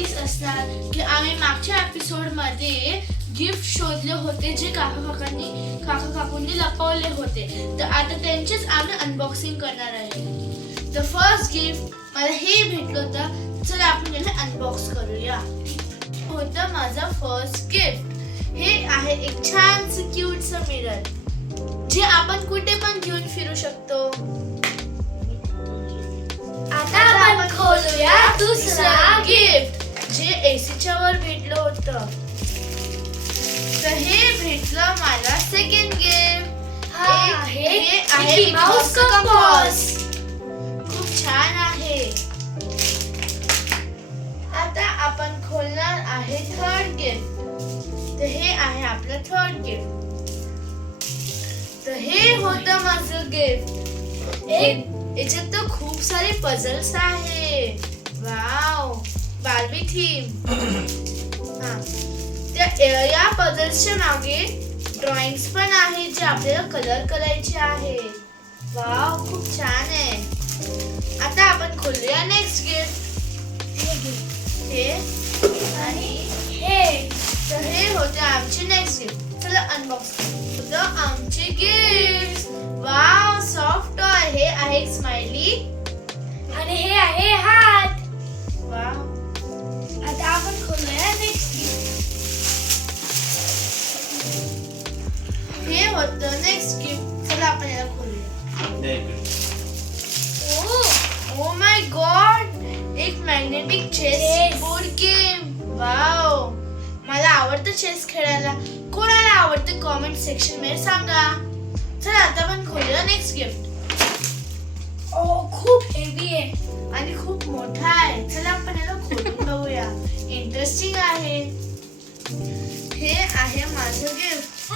माहितीच असणार की आम्ही मागच्या एपिसोड मध्ये गिफ्ट शोधले होते जे काका काकूंनी लपवले होते. तर आता त्यांचेच आम्ही अनबॉक्सिंग करणार आहे. द फर्स्ट गिफ्ट मला हे भेटलं होतं. चला आपण याला अनबॉक्स करूया. होतं माझं फर्स्ट गिफ्ट. हे आहे एक छानसं क्यूटसं मिरर जे आपण कुठे पण घेऊन फिरू शकतो. आता आपण खोलूया दुसरा गिफ्ट जे एसीच्या वर भेटलं होतं. तर हे भेटलं मला सेकंड गिफ्ट. हे आहे माउस कंपास. खूप छान आहे. आता आपण खोलणार आहे थर्ड गिफ्ट. तर हे आहे आपलं थर्ड गिफ्ट. तर हे होतं माझं गिफ्ट. याच्यात तर खूप सारे पझल्स आहे. Wow, Barbie theme. या पझल्सच्या मागे ड्रॉइंग्स पण आहेत जे आपल्याला कलर करायचे आहे. वाव, खूप छान आहे. आता आपण खोलूया नेक्स्ट गिफ्ट. हे आणि हे. तर हे होते आमचे नेक्स्ट गिफ्ट. चला अनबॉक्स करू. आमचे गिफ्ट. Wow, soft toy. हे आहे स्माइली आणि हे आहे हात. वाव. आता आपण खोलूया नेक्स्ट गिफ्ट. हे होतं नेक्स्ट गिफ्ट. चला आपण याला खोलूया. ओ माय गॉड, एक magnetic chess board game. Wow, मला आवडतं चेस खेळायला. कोणाला आवडतं कमेंट सेक्शन मध्ये सांगा. चला आता आपण खोलूया नेक्स्ट गिफ्ट. खूप हेवी आहे आणि खूप मोठा आहे. चला आपण याला खोलून बघूया. इंटरेस्टिंग आहे. हे आहे माझं गिफ्ट.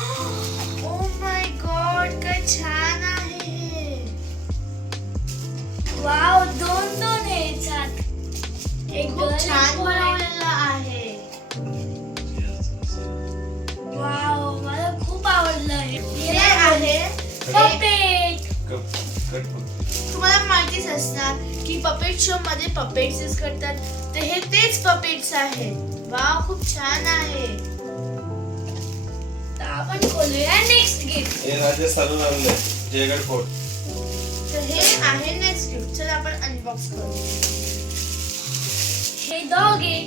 ओ माय गॉड, काय छान आहे. वाव, दोन आहे याच्यात. खूप छान बनवलेलं आहे. वाव, मला खूप आवडलं. हे आहे पपेट. तुम्हाला माहितीच असणार की पपेट शो मध्ये पपेट्स यूज करतात. तर हे तेच पपेट्स आहेत. वाव, खूप छान आहे. तर आपण खोलूया नेक्स्ट गिफ्ट. हे राजस्थानहून आणलंय, जयगड फोर्ट. तर हे आहे नेक्स्ट गिफ्ट. चला आपण अनबॉक्स करू. हे डॉग आहे.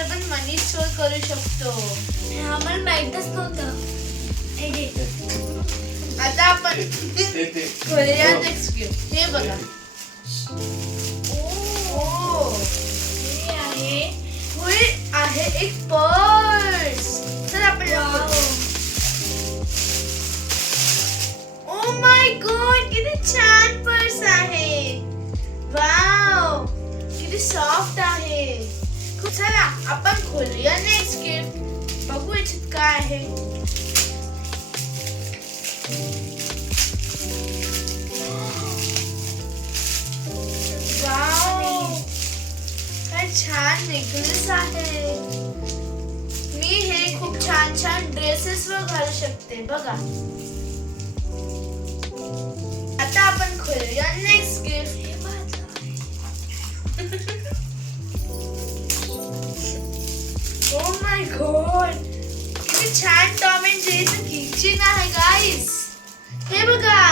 आपण मनी स्टोर करू शकतो. हे आम्हाला माहितच नव्हतं. हे घे. आता आपण ते खोलूया नेक्स्ट गिफ्ट. हे बघा. ओ, हे आहे एक पर्स. तर आपण ओ माय गॉड, किती छान पर्स आहे. वाव, किती सॉफ्ट आहे. चला आपण खोलूया नेक्स्ट गिफ्ट. बघू याच्यात काय आहे. वाव, काय छान नेकलेस आहे. मी हे खूप छान छान ड्रेसेस वर घालू शकते. बघा. आता आपण खोलूया next gift. Oh my god, किती छान टॉम अँड जेरीचं किचन आहे गाईस. हे बघा.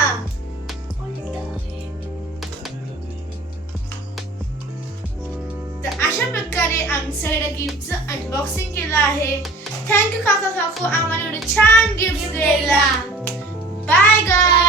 तर अशा प्रकारे आम्ही सगळ्या गिफ्टचं अनबॉक्सिंग केलं आहे. थँक्यू काका काकू आम्हाला एवढे छान गिफ्ट द्यायला. बाय गाय.